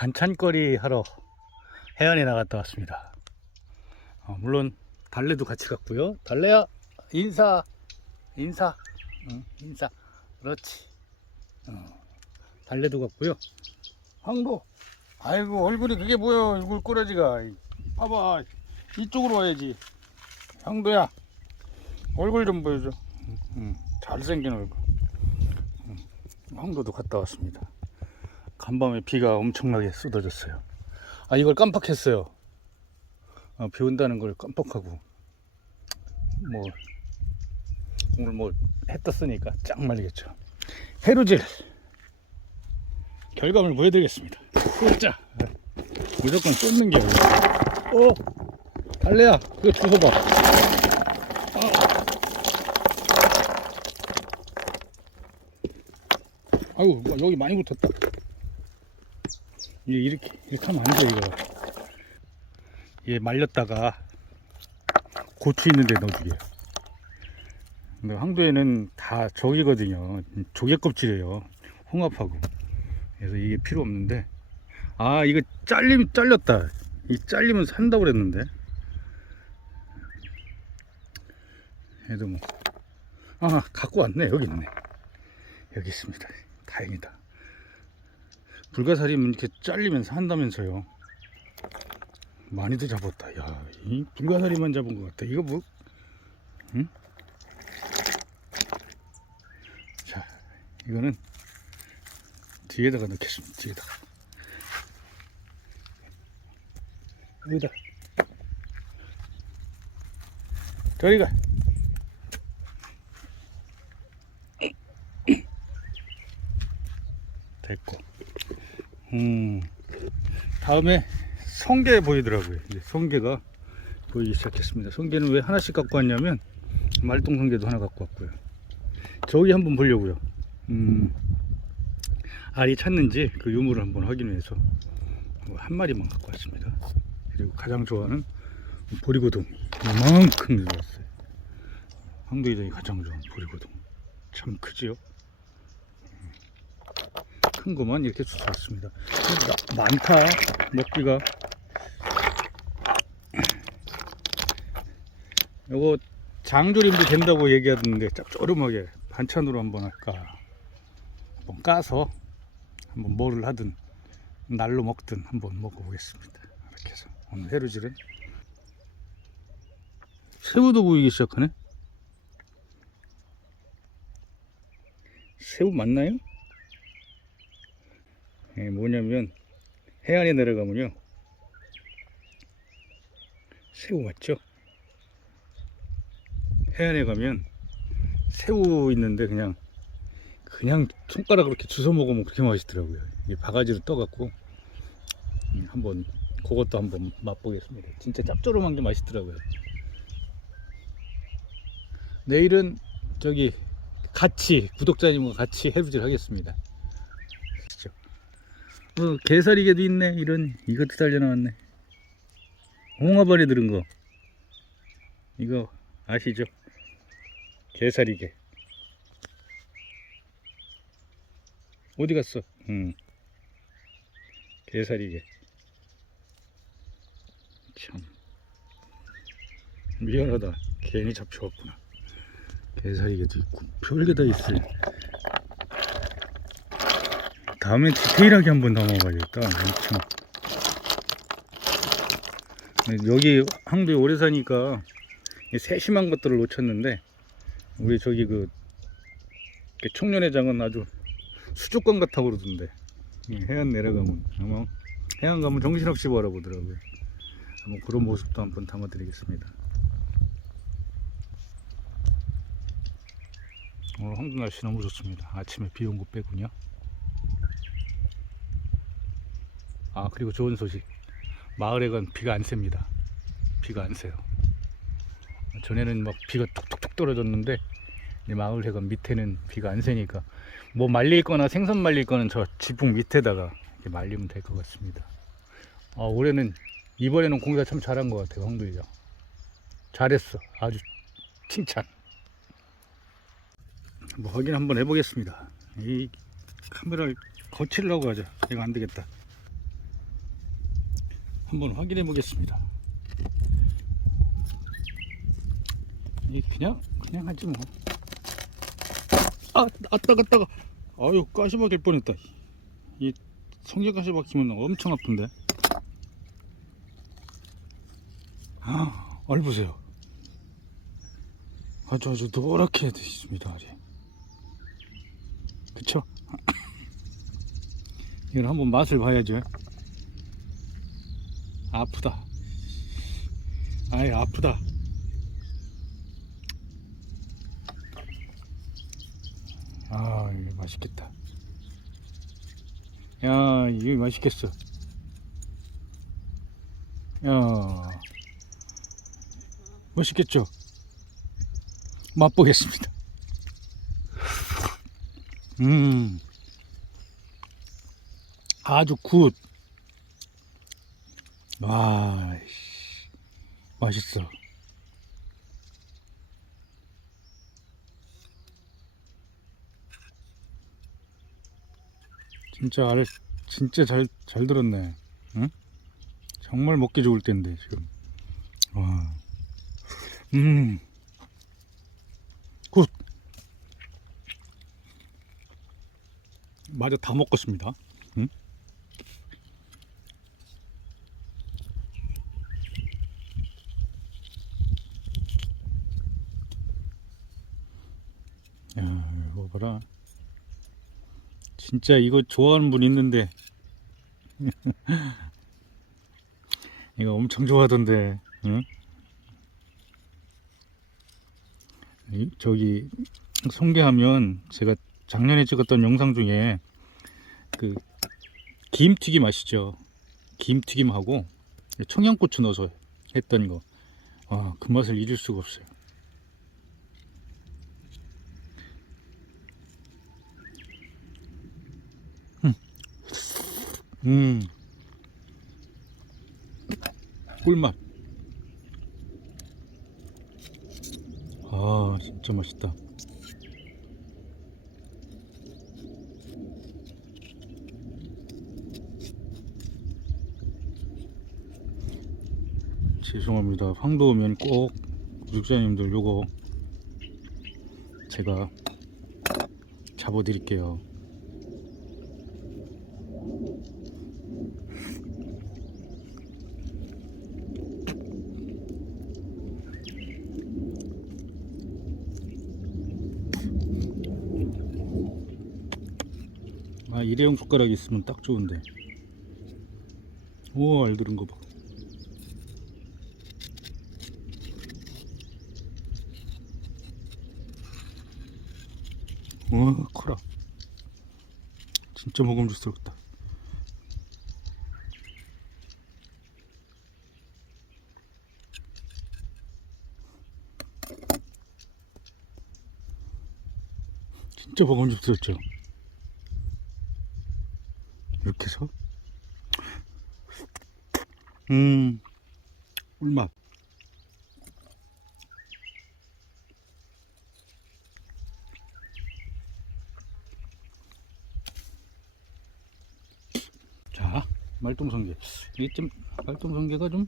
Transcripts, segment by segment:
반찬거리 하러 해안에 나갔다 왔습니다. 어, 물론 달래도 같이 갔고요. 달래야 인사 인사 응, 인사 그렇지. 어, 달래도 갔고요. 황도 아이고 얼굴이 그게 뭐야 얼굴 꼬라지가 봐봐 이쪽으로 와야지 황도야 얼굴 좀 보여줘 응, 응, 잘생긴 얼굴 응, 황도도 갔다 왔습니다 간밤에 비가 엄청나게 쏟아졌어요. 아 이걸 깜빡했어요. 어, 비 온다는 걸 깜빡하고. 뭐 오늘 뭐 해 떴으니까 쫙 말리겠죠. 해루질. 결과물 보여드리겠습니다. 자. 무조건 쏟는 게 어? 달래야. 그거 주워봐. 아. 아이고 뭐 여기 많이 붙었다 이렇게 이렇게 하면 안 돼 이거. 얘 말렸다가 고추 있는데 넣어주게요 근데 황도에는 다 저기거든요. 조개 껍질이에요. 홍합하고. 그래서 이게 필요 없는데. 아 이거 잘림 잘렸다. 이 잘리면 산다고 그랬는데. 얘도 뭐아 갖고 왔네. 여기 있네. 여기 있습니다. 다행이다 불가사리면 이렇게 잘리면서 한다면서요. 많이도 잡았다. 야이 불가사리만 잡은 것 같다 이거 뭐? 응? 자 이거는 뒤에다가 넣겠습니다. 뒤에다가. 여기다. 저리가 됐고 음. 다음에 성게 보이더라고요. 이제 성게가 보이기 시작했습니다. 성게는 왜 하나씩 갖고 왔냐면 말똥 성게도 하나 갖고 왔고요. 저기 한번 보려고요. 음. 알이 찼는지 그 유무를 한번 확인해서 한 마리만 갖고 왔습니다. 그리고 가장 좋아하는 보리고동 이만큼 들어왔어요. 황도이장이 가장 좋아하는 보리고동 참 크지요 큰 거만 이렇게 주워왔습니다. 나- 많다 먹기가. 요거 장조림도 된다고 얘기하던데 짭조름하게 반찬으로 한번 할까? 한번 까서 한번 뭐를 하든 날로 먹든 한번 먹어보겠습니다. 이렇게 해서 오늘 해루질은 새우도 보이기 시작하네? 새우 맞나요? 예, 뭐냐면 해안에 내려가면요 새우 맞죠? 해안에 가면 새우 있는데 그냥 그냥 손가락으로 이렇게 주워 먹으면 그렇게 맛있더라고요. 이 바가지로 떠갖고 음, 한번 그것도 한번 맛보겠습니다. 진짜 짭조름한 게 맛있더라고요. 내일은 저기 같이 구독자님과 같이 해루질 하겠습니다. 아시죠? 어, 게사리개도 있네. 이런 이것도 달려 나왔네. 홍합안에 들은 거 이거 아시죠? 게사리개. 어디 갔어? 응. 게사리개. 참. 미안하다. 괜히 잡혀왔구나. 게사리개도 있고, 별게 다 있어요. 다음엔 디테일하게 한번 담아봐야겠다. 엄청. 여기 항도에 오래 사니까 이 세심한 것들을 놓쳤는데, 우리 저기 그, 그 청년회장은 아주 수족관 같다고 그러던데. 이 해안 내려가면 아마 해안 가면 정신없이 바라보더라고요. 한번 그런 모습도 한번 담아드리겠습니다. 오늘 한국 날씨 너무 좋습니다. 아침에 비 온 거 빼군요 아 그리고 좋은 소식 마을에 간 비가 안 셉니다 비가 안 새요 전에는 막 비가 툭툭툭 떨어졌는데 이 마을 해관 밑에는 비가 안 새니까 뭐 말릴 거나 생선 말릴 거는 저 지붕 밑에다가 말리면 될 것 같습니다. 아, 올해는 이번에는 공사 참 잘한 것 같아요, 황도이장. 잘했어. 아주 칭찬. 뭐 확인 한번 해보겠습니다. 이 카메라를 거치려고 하죠. 이거 안 되겠다. 한번 확인해 보겠습니다. 이 그냥 그냥 하지 뭐. 아, 아따 갔다가 아유 가시 박일 뻔했다. 이 성게 가시 박히면 엄청 아픈데. 아, 얼 보세요. 아주 아주 노랗게 돼 있습니다. 알이. 그쵸? 이걸 한번 맛을 봐야죠. 아프다. 아이 아프다. 아 이게 맛있겠다. 야 이게 맛있겠어. 야 맛있겠죠? 맛보겠습니다. 음 아주 굿. 와, 씨, 맛있어. 진짜 알, 진짜 잘, 잘 들었네. 응? 정말 먹기 좋을 텐데, 지금. 와. 음. 굿. 마저 다 먹었습니다. 응? 야, 이거 봐라. 진짜 이거 좋아하는 분 있는데. 이거 엄청 좋아하던데. 응? 이- 저기 송개하면 제가 작년에 찍었던 영상 중에 그 김튀김 아시죠? 김튀김하고 청양고추 넣어서 했던 거. 와, 그 맛을 잊을 수가 없어요. 음. 꿀맛. 아, 진짜 맛있다. 죄송합니다. 황도 오면 꼭 구독자님들 요거 제가 잡아드릴게요. 일회용 숟가락 있으면 딱 좋은데. 오 알들은 거봐. 우와 커라. 진짜 먹음직스럽다. 진짜 먹음직스럽죠 해서? 음 꿀맛. 자 말똥성게. 이게 좀 말똥성게가 좀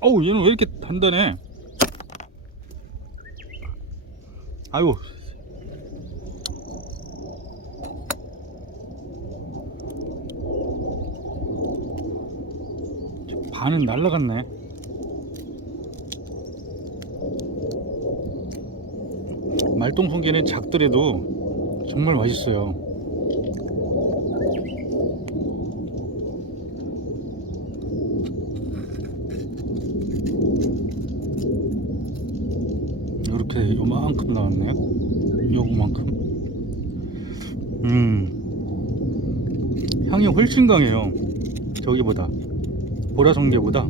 어우 얘는 왜 이렇게 단단해 아유 반은 날라갔네. 말똥송개는 작더라도 정말 맛있어요 이렇게 요만큼 나왔네요. 요만큼. 음. 향이 훨씬 강해요. 저기보다. 보라성게보다.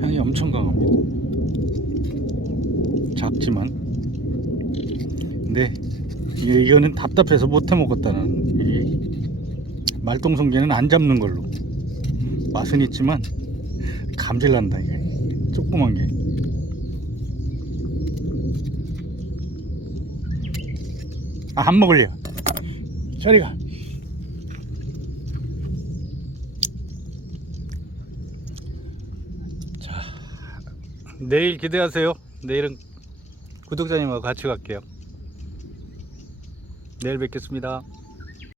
향이 엄청 강합니다. 작지만. 근데 이거는 답답해서 못해 먹었다는 이 말똥성게는 안 잡는 걸로. 맛은 있지만 감질난다 이게. 조그만 게 아, 안 먹을래요. 저리 가. 자, 내일 기대하세요. 내일은 구독자님하고 같이 갈게요. 내일 뵙겠습니다.